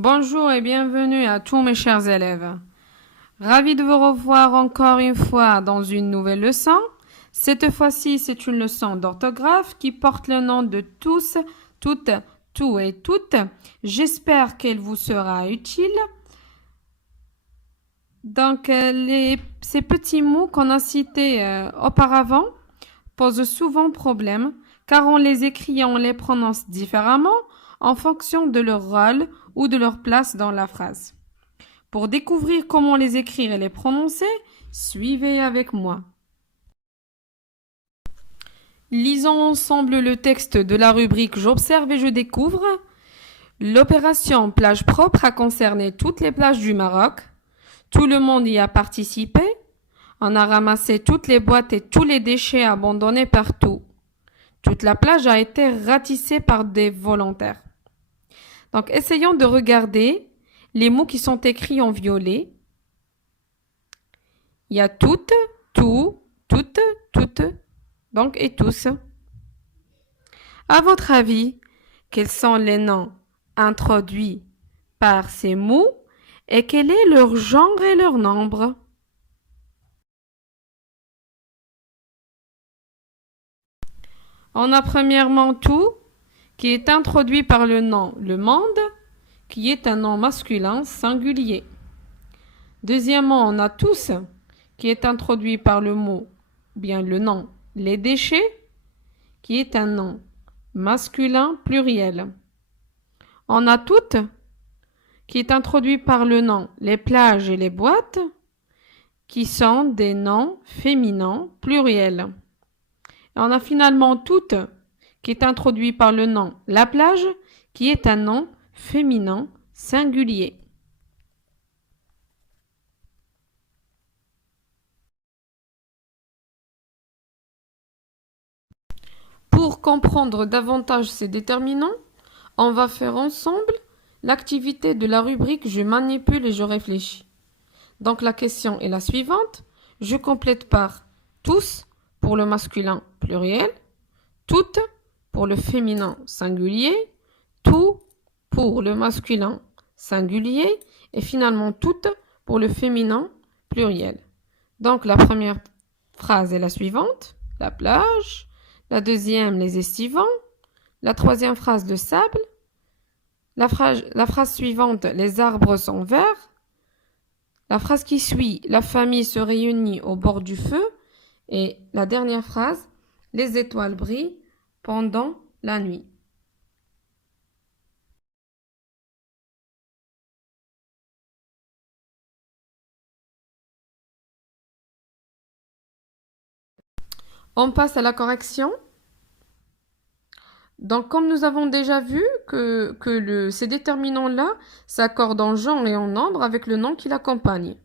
Bonjour et bienvenue à tous mes chers élèves. Ravi de vous revoir encore une fois dans une nouvelle leçon. Cette fois-ci, c'est une leçon d'orthographe qui porte le nom de tous, toutes, tout et toutes. J'espère qu'elle vous sera utile. Donc, ces petits mots qu'on a cités auparavant posent souvent problème car on les écrit et on les prononce différemment en fonction de leur rôle ou de leur place dans la phrase. Pour découvrir comment les écrire et les prononcer, suivez avec moi. Lisons ensemble le texte de la rubrique J'observe et je découvre. L'opération plage propre a concerné toutes les plages du Maroc. Tout le monde y a participé. On a ramassé toutes les boîtes et tous les déchets abandonnés partout. Toute la plage a été ratissée par des volontaires. Donc, essayons de regarder les mots qui sont écrits en violet. Il y a toutes, tout, toutes, donc et tous. À votre avis, quels sont les noms introduits par ces mots et quel est leur genre et leur nombre? On a premièrement tout, qui est introduit par le nom le monde, qui est un nom masculin singulier. Deuxièmement, on a tous, qui est introduit par le nom les déchets, qui est un nom masculin pluriel. On a toutes, qui est introduit par le nom les plages et les boîtes, qui sont des noms féminins pluriels. Et on a finalement toutes, qui est introduit par le nom la plage, qui est un nom féminin singulier. Pour comprendre davantage ces déterminants, on va faire ensemble l'activité de la rubrique Je manipule et je réfléchis. Donc la question est la suivante. Je complète par tous pour le masculin pluriel, toutes pour le féminin singulier, tout pour le masculin singulier et finalement toutes pour le féminin pluriel. Donc la première phrase est la suivante, la plage, la deuxième les estivants, la troisième phrase le sable, la phrase suivante les arbres sont verts, la phrase qui suit la famille se réunit au bord du feu et la dernière phrase les étoiles brillent pendant la nuit. On passe à la correction. Donc, comme nous avons déjà vu ces déterminants-là s'accordent en genre et en nombre avec le nom qui l'accompagne.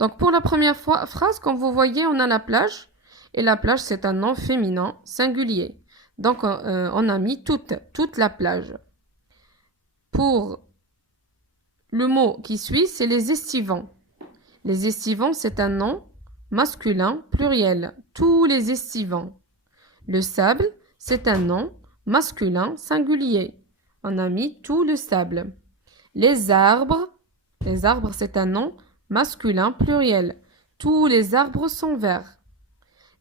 Donc, pour la première phrase, comme vous voyez, on a la plage. Et la plage, c'est un nom féminin singulier. Donc, on a mis toute la plage. Pour le mot qui suit, c'est les estivants. Les estivants, c'est un nom masculin pluriel. Tous les estivants. Le sable, c'est un nom masculin singulier. On a mis tout le sable. Les arbres, c'est un nom masculin pluriel. Tous les arbres sont verts.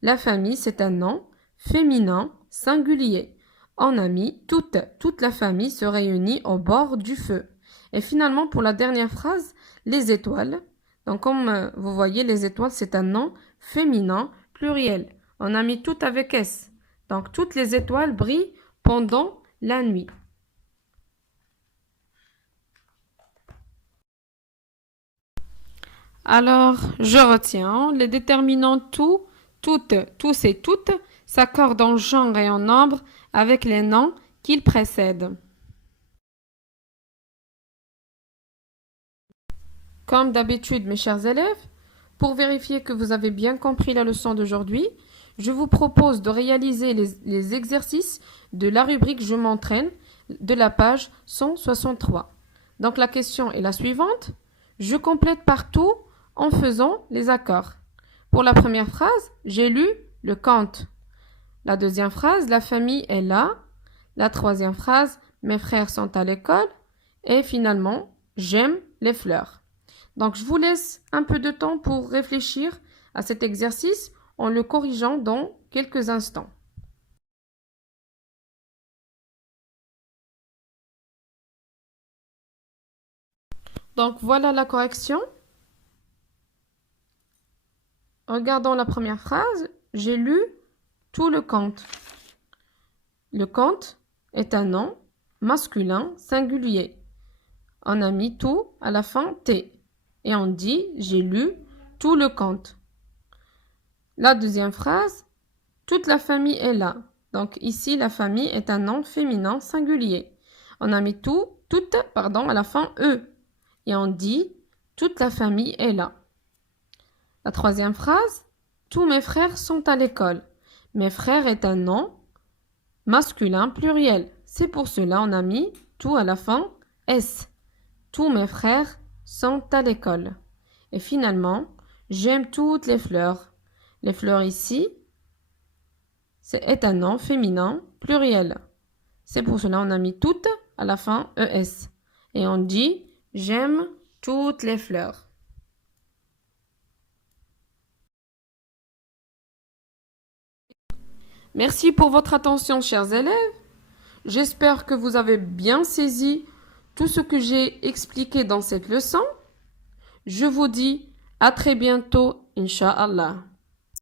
La famille, c'est un nom féminin singulier. On a mis toute la famille se réunit au bord du feu. Et finalement, pour la dernière phrase, les étoiles. Donc, comme vous voyez, les étoiles, c'est un nom féminin pluriel. On a mis tout avec S. Donc, toutes les étoiles brillent pendant la nuit. Alors, je retiens les déterminants tout, toutes, tous et toutes s'accordent en genre et en nombre avec les noms qu'ils précèdent. Comme d'habitude, mes chers élèves, pour vérifier que vous avez bien compris la leçon d'aujourd'hui, je vous propose de réaliser les exercices de la rubrique Je m'entraîne de la page 163. Donc la question est la suivante. Je complète partout en faisant les accords. Pour la première phrase, j'ai lu le conte. La deuxième phrase, la famille est là. La troisième phrase, mes frères sont à l'école. Et finalement, j'aime les fleurs. Donc, je vous laisse un peu de temps pour réfléchir à cet exercice en le corrigeant dans quelques instants. Donc, voilà la correction. Regardons la première phrase. J'ai lu tout le conte. Le conte est un nom masculin singulier. On a mis tout à la fin T. Et on dit j'ai lu tout le conte. La deuxième phrase, toute la famille est là. Donc ici, la famille est un nom féminin singulier. On a mis toute, à la fin E. Et on dit toute la famille est là. La troisième phrase, tous mes frères sont à l'école. Mes frères est un nom masculin pluriel. C'est pour cela on a mis tout à la fin S. Tous mes frères sont à l'école. Et finalement, j'aime toutes les fleurs. Les fleurs ici, est un nom féminin pluriel. C'est pour cela on a mis toutes à la fin ES. Et on dit j'aime toutes les fleurs. Merci pour votre attention, chers élèves. J'espère que vous avez bien saisi tout ce que j'ai expliqué dans cette leçon. Je vous dis à très bientôt, Inch'Allah.